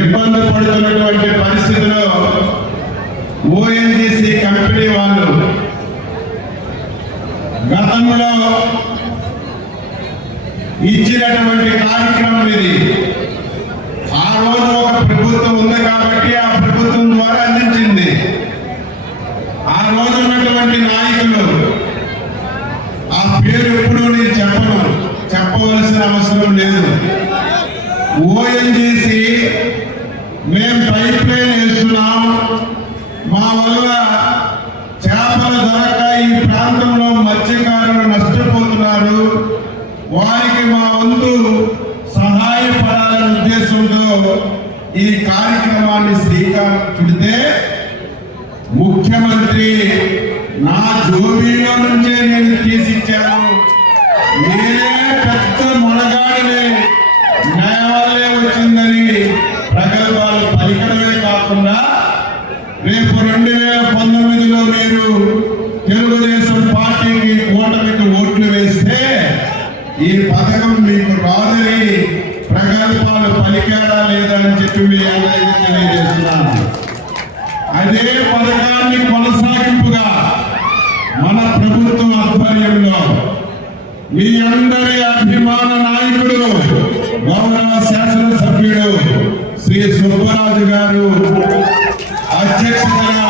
ఇబ్బంది పడుతున్నటువంటి పరిస్థితిలో ఓఎన్జిసి కంపెనీ వాళ్ళు గతంలో ఇచ్చినటువంటి కార్యక్రమం ఇది. ఆ రోజు ఒక ప్రభుత్వం ఉంది కాబట్టి ఆ ప్రభుత్వం ద్వారా అందించింది. ఆ రోజు ఉన్నటువంటి నాయకులు ఆ పేరు ఎప్పుడు నేను చెప్పను. చెప్పవలసిన అవసరం లేదు. ఓఎన్జీసీ మేము పైప్ లైన్ వేస్తున్నాం. మా వల్ల చేపలు దొరక ఈ ప్రాంతంలో మత్స్యకారులు నష్టపోతున్నారు. వారికి మా వంతు సహాయపడాలనే ఉద్దేశంతో ఈ కార్యక్రమాన్ని శ్రీకారం చుడితే ముఖ్యమంత్రి నా జోబీలో నుంచే నేను తీసిచ్చాను పెద్ద మొనగాడిని నా వల్లే వచ్చిందని ప్రగల్భాలు పలికడమే కాకుండా రేపు రెండు వేల పంతొమ్మిదిలో మీరు తెలుగుదేశం పార్టీకి కూటమికి ఓట్లు వేస్తే ఈ పథకం మీకు రాదని ప్రగల్భాలు పలికాడా చెప్పి మీ అందరికీ తెలియజేస్తున్నాను. అదే పథకాన్ని కొనసాగింపుగా మన ప్రభుత్వం ఆధ్వర్యంలో మీ అందరి అభిమాన నాయకుడు గౌరవ శాసనసభ్యుడు శ్రీ సుబ్బరాజు గారు అధ్యక్షతన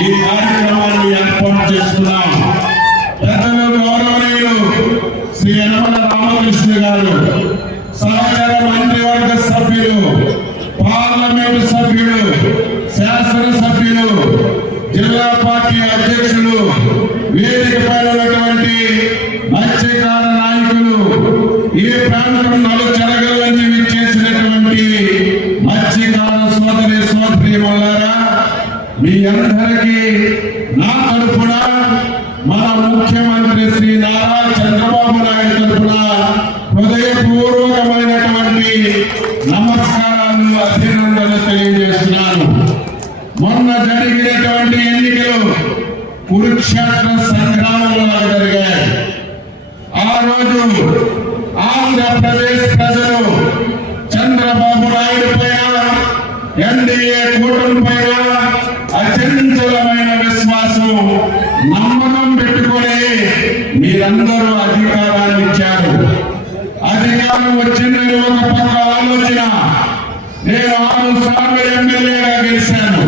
ఈ కార్యక్రమాన్ని ఏర్పాటు చేస్తున్నాం. పెద్దలు గౌరవనీయులు శ్రీ యనమల రామకృష్ణ గారు సహచార మంత్రివర్గ సభ్యులు పార్లమెంటు సభ్యులు శాసన సభ్యులు జిల్లా పార్టీ అధ్యక్షులు వేదిక పైన ఉన్నటువంటి మత్స్యకార నాయకులు ఈ ప్రాంతం నలు చెరగల నుంచి విచ్చేసినటువంటి మత్స్యకార సోదరి సోదరి వల్లారా మీ అందరికీ నా తరఫున మన ముఖ్యమంత్రి శ్రీ నారా చంద్రబాబు నాయుడు తరఫున హృదయపూర్వకమైనటువంటి నమస్కారాలు అభినందనలు తెలియజేస్తున్నాను మొన్న జరిగినటువంటి ఎన్నికలు కురుక్షేత్ర సంగ్రామంలో జరిగాయి ఆ రోజు ఆంధ్రప్రదేశ్ ప్రజలు చంద్రబాబు నాయుడు పైన ఎన్డీఏ కూటమి పైన అచంచలమైన విశ్వాసం నమ్మకం పెట్టుకొని మీరందరూ అధికారాన్ని ఇచ్చారు అధికారం వచ్చిందని ఒక పక్క ఆలోచన నేను ఆరు సార్లు ఎమ్మెల్యేగా గెలిచాను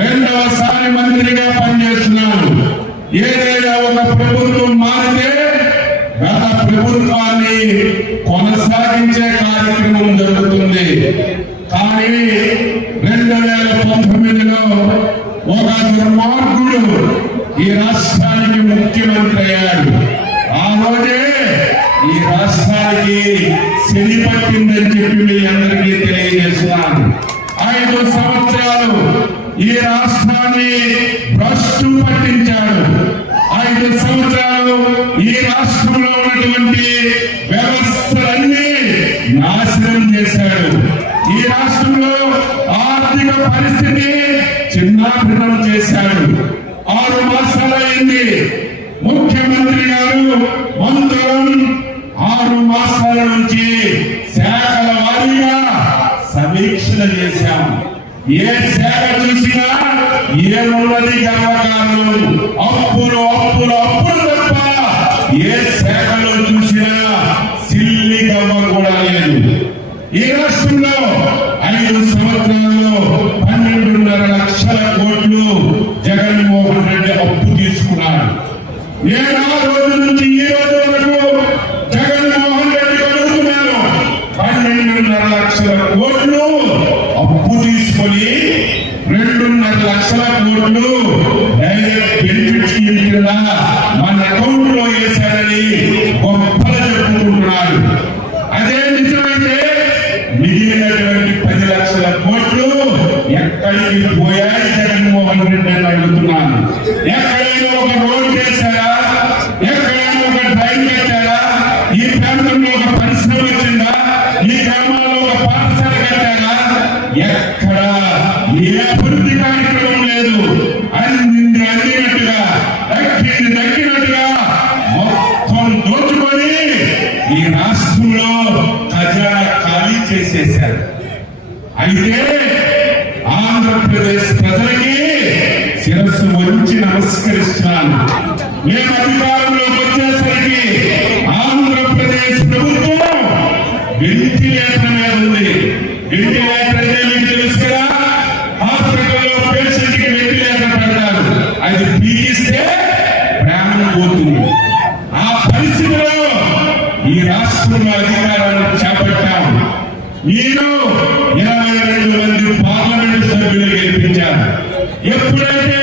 రెండవసారి మంత్రిగా పనిచేస్తున్నాను ఏదైనా ఒక ప్రభుత్వం మారితే గత ప్రభుత్వాన్ని కొనసాగించే కార్యక్రమం జరుగుతుంది. కానీ రెండు వేల పంతొమ్మిదిలో ఒక దుర్మార్గుడు ఈ రాష్ట్రానికి ముఖ్యమంత్రి అయ్యాడు. ఆ రోజే ఈ రాష్ట్రానికి శని పట్టిందని చెప్పి మీ అందరికీ తెలియజేస్తున్నాను. ఐదు సంవత్సరాలు ఈ రాష్ట్రాన్ని భ్రష్టు పట్టించాడు. ఐదు సంవత్సరాలు ఈ రాష్ట్రంలో ఉన్నటువంటి వ్యవస్థలన్నీ నాశనం చేశాడు. ఈ రాష్ట్రంలో ఆర్థిక పరిస్థితి చిన్నాభిన్నం చేశాడు. ఆరు మాసాలైంది ముఖ్యమంత్రి గారు మంత్రులు ఆరు మాసాల నుంచి శాఖల వారీగా సమీక్షలు చేశాము ఏ సేవ చూసినా ఏమున్నది గర్వకారణం? అప్పులు అప్పులు అప్పులు తప్ప ఏ శాఖలో చూసినా సిల్లి గవ్వ కూడా లేదు. ఈ రాష్ట్రంలో ఐదు సంవత్సరాల్లో పన్నెండున్నర లక్షల కోట్లు జగన్మోహన్ రెడ్డి అప్పు తీసుకున్నాడు. నేను ఆ రోజు నుంచి ఈ రోజు వరకు జగన్మోహన్ రెడ్డి అడుగుతున్నాను పన్నెండున్నర లక్షల కోట్లు అప్పు తీసుకొని రెండున్నర లక్షల కోట్లు డైరెక్ట్ బెనిఫిట్ స్కీమ్ కింద మన అకౌంట్లో వేశారని గొప్పగా చెప్పుకుంటున్నారు. అదే నిజమైతే మిగిలినటువంటి పది లక్షల కోట్లు ఎక్కడికి పోయాయి జగన్మోహన్ రెడ్డి అని అడుగుతున్నాను. ఊర్లో ప్రజా ఖాళీ చేసేశారు. అయితే ఆంధ్రప్రదేశ్ ప్రజలకి శిరస్సు వంచి నమస్కరిస్తాను. నేను అధికారంలోకి వచ్చేసరికి ఆంధ్రప్రదేశ్ ప్రభుత్వం వెంటిలేటర్ మీద ఉంది. వెంటిలేటర్ రాష్ట్రంలో అధికారాన్ని చేపట్టాము నేను ఇరవై రెండు మంది పార్లమెంట్ సభ్యులు గెలిపించాను ఎప్పుడైతే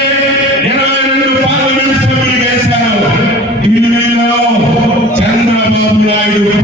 ఇరవై రెండు పార్లమెంట్ సభ్యులు వేశారో ఢిల్లీలో చంద్రబాబు నాయుడు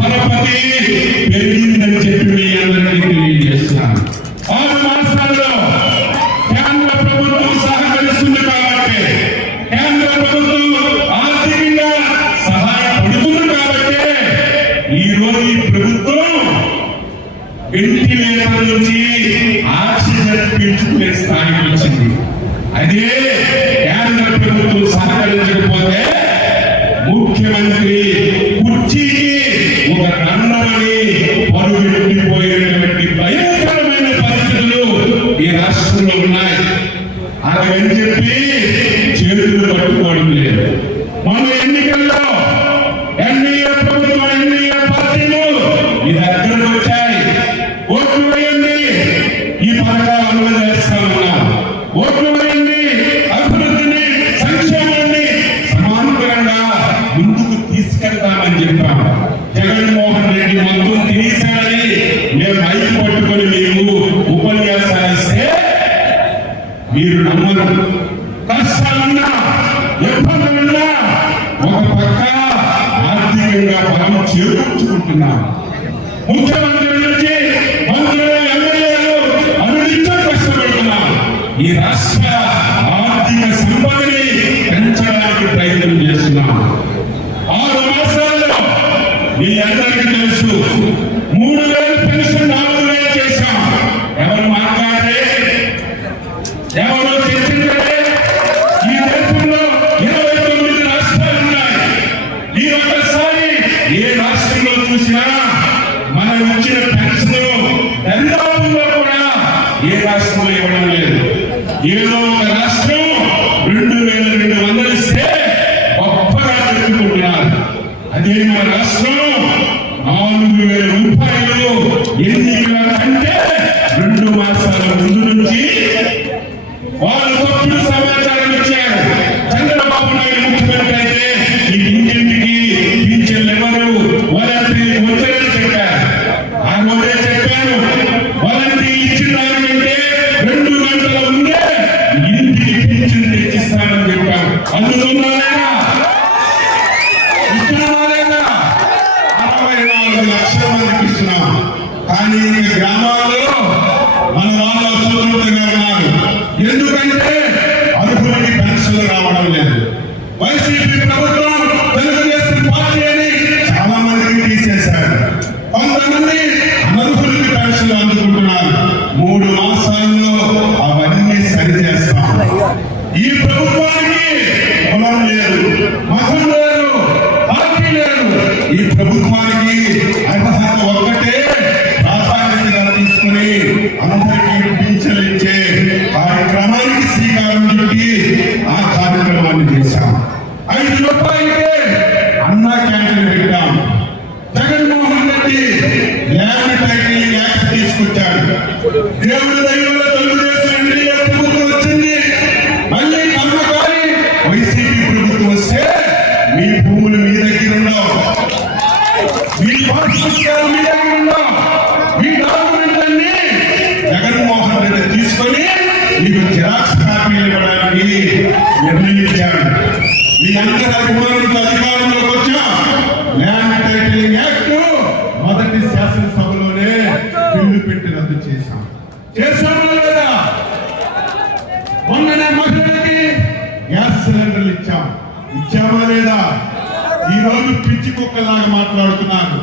కుక్కలాగా మాట్లాడుతున్నారు.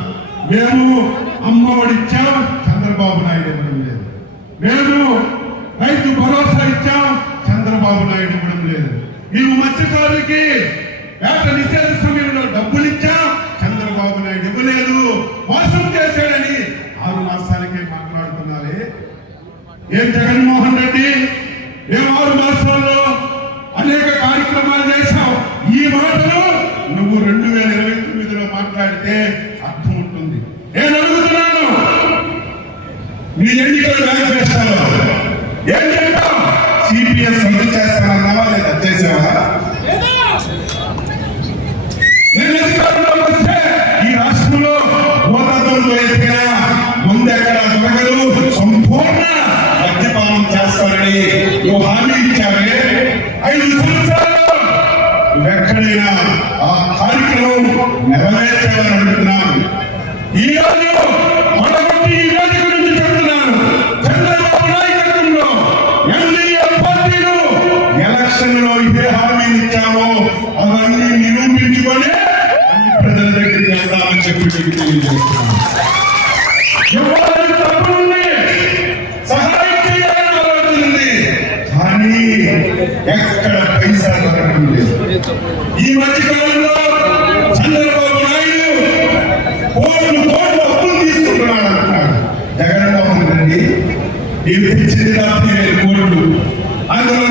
మేము అమ్మఒడి ఇచ్చాం చంద్రబాబు నాయుడు ఇవ్వడం లేదు. మేము రైతు భరోసా ఇచ్చాం చంద్రబాబు నాయుడు ఇవ్వడం లేదు. మేము మత్స్యకారులకి వేట నిషేధ సమయంలో డబ్బులు ఇచ్చాం చంద్రబాబు నాయుడు ఇవ్వలేదు. మోసం చేశాడని ఆరు మాసాలకే మాట్లాడుతున్నారే. ఏం జగన్ ఆ కార్యక్రమం నెరవేర్చాలని అడుగుతున్నాను ఈ రోజు మొదటి ఈ రోజు గురించి చెప్తున్నాను. ఇచ్చామో అవన్నీ నిరూపించుకొని ప్రజల దగ్గరికి వెళ్దామని చెప్పి తెలియజేస్తున్నాను. నిర్మించింది కాబట్టి నేను కోట్లు అందులో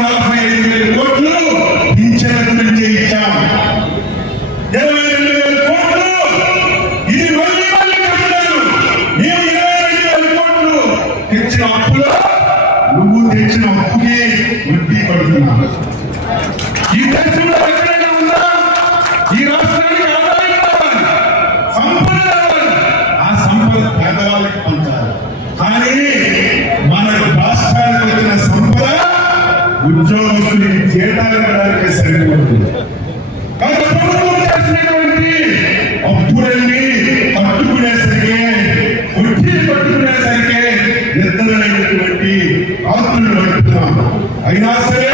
అయినా సరే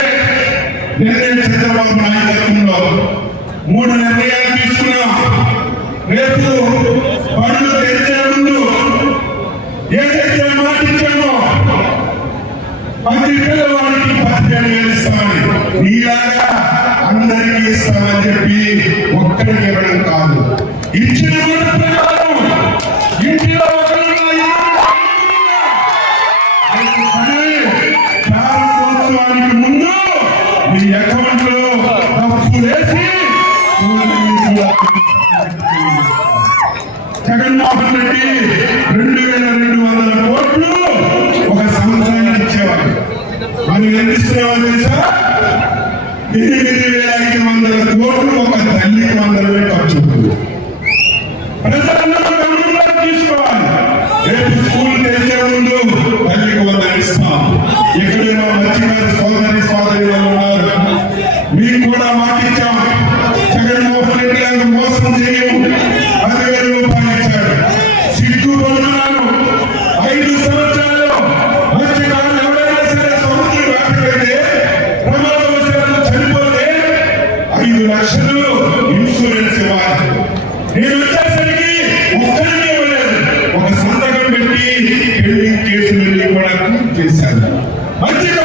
నిర్ణయం చంద్రబాబు నాయకత్వంలో మూడు నిర్ణయాలు తీసుకున్నాం. రేపు పనులు తెరిచే ముందు ఏదైతే మాటించామో పది పిల్లవాడికి పదిహేను వేలు ఇస్తామని ఇలాగా అందరికీ ఇస్తామని చెప్పి ఒక్కరికి ఇవ్వడం కాదు. ఇచ్చిన ఇంటిలో మీరు ఎందుకు తెలుసా? చేసిన వెళ్ళి కూడా క్లీన్ చేశారు. మంచిగా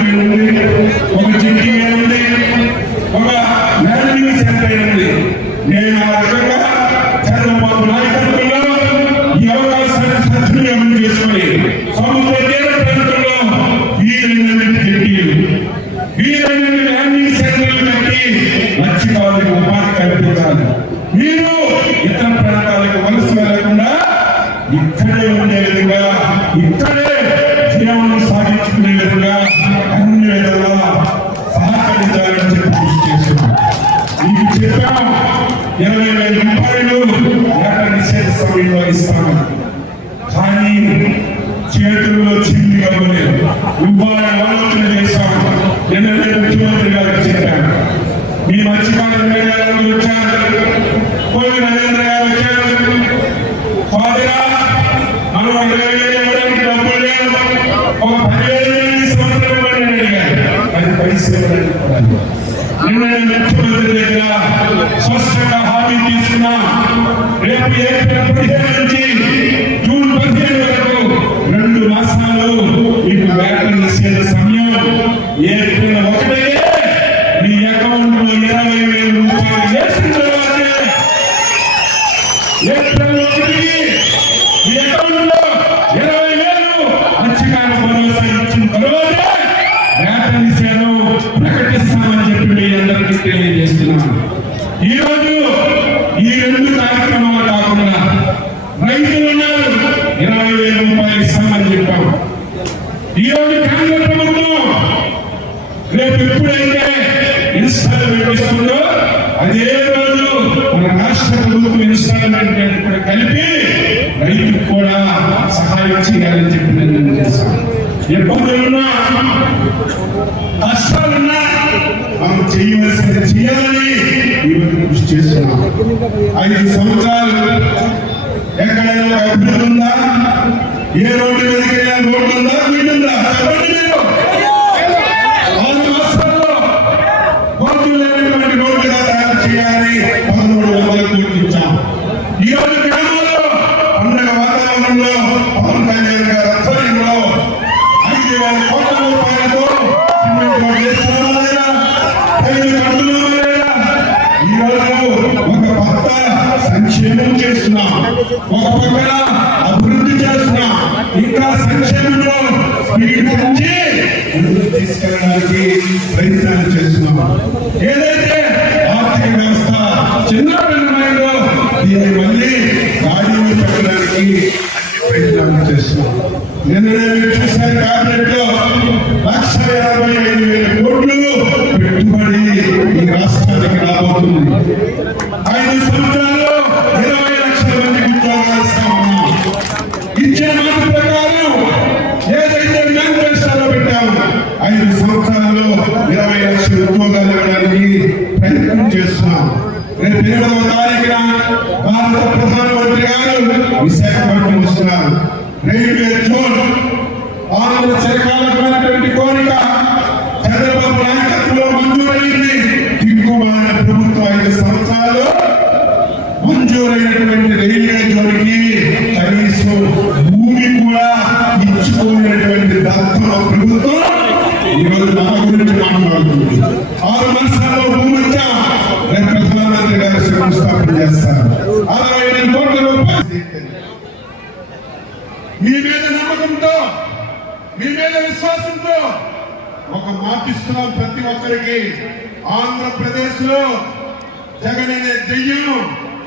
Hallelujah. మీ అందరికీ తెలియజేస్తున్నాను ఈ రోజు ఈ రెండు కార్యక్రమాలు కాకుండా రైతులు ఉన్నారు ఇరవై వేల రూపాయలు ఇస్తామని చెప్పాం ఈ రోజు కేంద్ర ప్రభుత్వం రేపు ఎప్పుడైతే ఇన్స్టాల్మెంట్ ఇస్తుందో అదే రోజు మన రాష్ట్ర ప్రభుత్వం ఇన్స్టాల్మెంట్ కూడా కలిపి రైతుకు కూడా సహాయం చేయాలని చెప్పి నిర్ణయం చేశాం ఇబ్బందులున్నా కష్టాలున్నా మనం చేయవలసింది చేయాలని ఈరోజు కృషి చేస్తున్నాం. ఐదు సంవత్సరాలు ఎక్కడైనా అభివృద్ధి ఉందా? ఏ రోడ్డు మీదకి వెళ్ళినా రోడ్డు ఉందా? తీసుకెళ్ళడానికి ప్రయత్నాలు చేస్తున్నాం. ఏదైతే ఆంధ్ర చిరకాలమైనటువంటి కోరిక చంద్రబాబు నాయకత్వంలో మంజూరైంది. దిక్కుమాలిన ప్రభుత్వ ఐదు సంవత్సరాలు మంజూరైనటువంటి రైల్వే జోన్కి మాటిస్తున్నాం ప్రతి ఒక్కరికి. ఆంధ్రప్రదేశ్లో జగన్ అనే దెయ్యం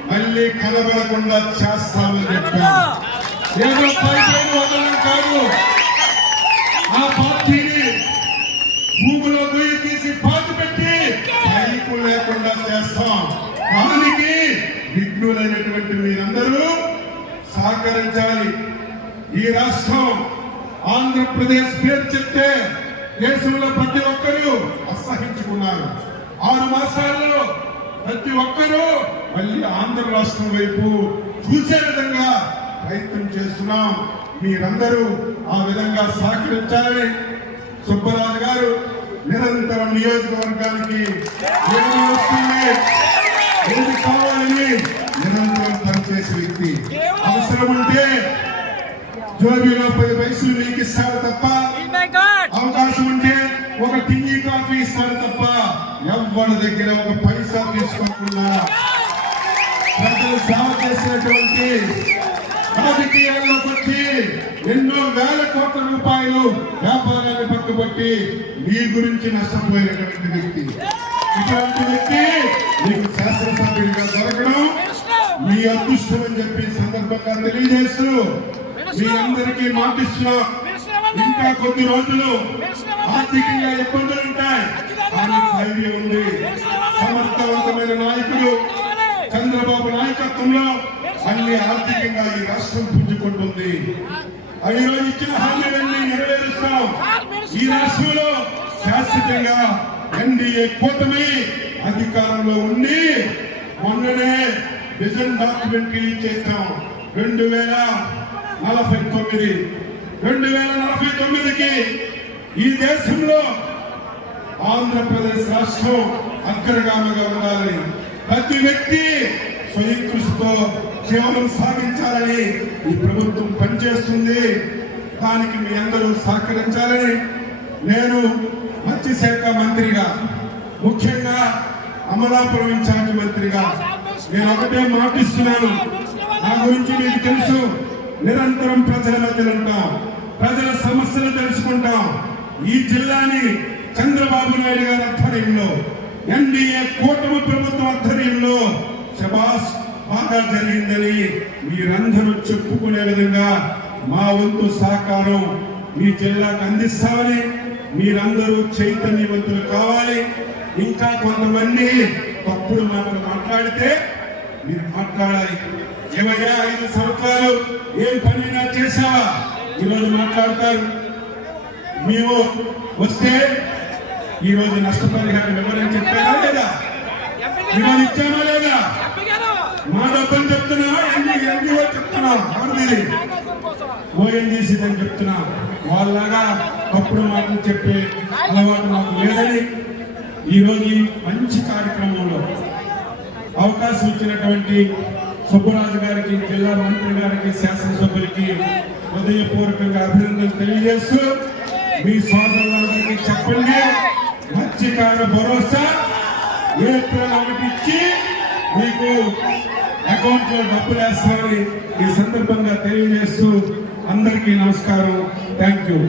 మళ్ళీ కనబడకుండా చేస్తామని చెప్పారు. ఏదో పైకి వదలం కాదు. ఆ పార్టీని భూమిలో గొయ్యి తీసి పాతి పెట్టి పైపు లేకుండా చేస్తాం. దానికి విఘ్నులైనటువంటి మీరందరూ సహకరించాలి. ఈ రాష్ట్రం ఆంధ్రప్రదేశ్ పేరు చెప్తే దేశంలో ప్రతి ఒక్కరూ అసహించుకున్నారు. ఆరు మాసాల్లో ప్రతి ఒక్కరూ మళ్ళీ ఆంధ్ర రాష్ట్రం వైపు చూసే విధంగా ప్రయత్నం చేస్తున్నాం. మీరందరూ ఆ విధంగా సహకరించాలని సుబ్బరాజు గారు నిరంతరం నియోజకవర్గానికి ఏమి వస్తుంది ఏది కావాలని నిరంతరం పనిచేసే వ్యక్తి. అవసరం ఉంటే జోబీలో పది పైసలు మీకు ఇస్తాం. ఎవరి దగ్గర ఒక పైసా తీసుకోకుండా ప్రజలు సేవ చేసినటువంటి రాజకీయాల్లోకి వచ్చి ఎన్నో వేల కోట్ల రూపాయలు వ్యాపారాన్ని పట్టుబట్టి మీ గురించి నష్టపోయినటువంటి వ్యక్తి. ఇటువంటి వ్యక్తి మీకు శాసనసభ్యుడిగా దొరకడం మీ అదృష్టం అని చెప్పి సందర్భంగా తెలియజేస్తూ మీ అందరికీ మాటిస్తున్నాం. ఇంకా కొద్ది రోజులు ఆర్థికంగా ఇబ్బందులు ఉంటాయి. కానీ ధైర్యం ఉంది. సమర్థవంతమైన నాయకులు చంద్రబాబు నాయకత్వంలో అన్ని మళ్ళీ ఆర్థికంగా ఈ రాష్ట్రం పుంజుకుంటుంది. ఆ ఈరోజు ఇచ్చిన హామీలన్నీ నెరవేరుస్తాం. ఈ రాష్ట్రంలో శాశ్వతంగా ఎన్డీఏ కూటమి అధికారంలో ఉండి మొన్ననే విజన్ డాక్యుమెంట్ రిలీజ్ చేస్తాం రెండు వేల నలభై తొమ్మిది. రెండు వేల నలభై తొమ్మిదికి ఈ దేశంలో ఆంధ్రప్రదేశ్ రాష్ట్రం అగ్రగామిగా ఉండాలని ప్రతి వ్యక్తి స్వయం కృషితో జీవనం సాగించాలని ఈ ప్రభుత్వం పనిచేస్తుంది. దానికి మీ అందరూ సహకరించాలని నేను మత్స్యశాఖ మంత్రిగా ముఖ్యంగా అమలాపురం ఇన్ఛార్జ్ మంత్రిగా నేను ఒకటే మాటిస్తున్నాను. నా గురించి మీకు తెలుసు. నిరంతరం ప్రజల మధ్యలో ఉంటాం. ప్రజల సమస్యలు తెలుసుకుంటాం. ఈ జిల్లాని చంద్రబాబు నాయుడు గారి ఆధ్వర్యంలో ఎన్డీఏ కూటమి ప్రభుత్వం ఆధ్వర్యంలో శబాస్ బాగా జరిగిందని మీరందరూ చెప్పుకునే విధంగా మా వంతు సహకారం మీ జిల్లాకు అందిస్తామని మీరందరూ చైతన్యవంతులు కావాలి. ఇంకా కొంతమంది తప్పుడు మాటలు మాట్లాడితే మీరు మాట్లాడాలి. ఏమయ్యా ఐదు సంవత్సరాలు ఏం పనైనా చేశావా? ఈరోజు మాట్లాడతారు. మేము వస్తే ఈ రోజు నష్టపరిహారం ఎవరని చెప్పారా లేదా? ఈరోజు ఇచ్చామా లేదా? మా డబ్బులు చెప్తున్నా ఎన్ని చెప్తున్నా ఓఎన్జీసీ అని చెప్తున్నా. వాళ్ళలాగా అప్పుడు మాటలు చెప్పే అలవాటు మాకు లేదని ఈ రోజు ఈ మంచి కార్యక్రమంలో అవకాశం ఇచ్చినటువంటి సుబ్బరాజు గారికి జిల్లా మంత్రి గారికి శాసనసభ్యులకి హృదయపూర్వకంగా అభినందనలు తెలియజేస్తూ మీ సోదరులందరికీ చెప్పండి. మత్స్యకార భరోసా ఏప్రిల్ ఒకటి ఇచ్చి మీకు అకౌంట్లో డబ్బులు వేస్తామని ఈ సందర్భంగా తెలియజేస్తూ అందరికీ నమస్కారం. Thank you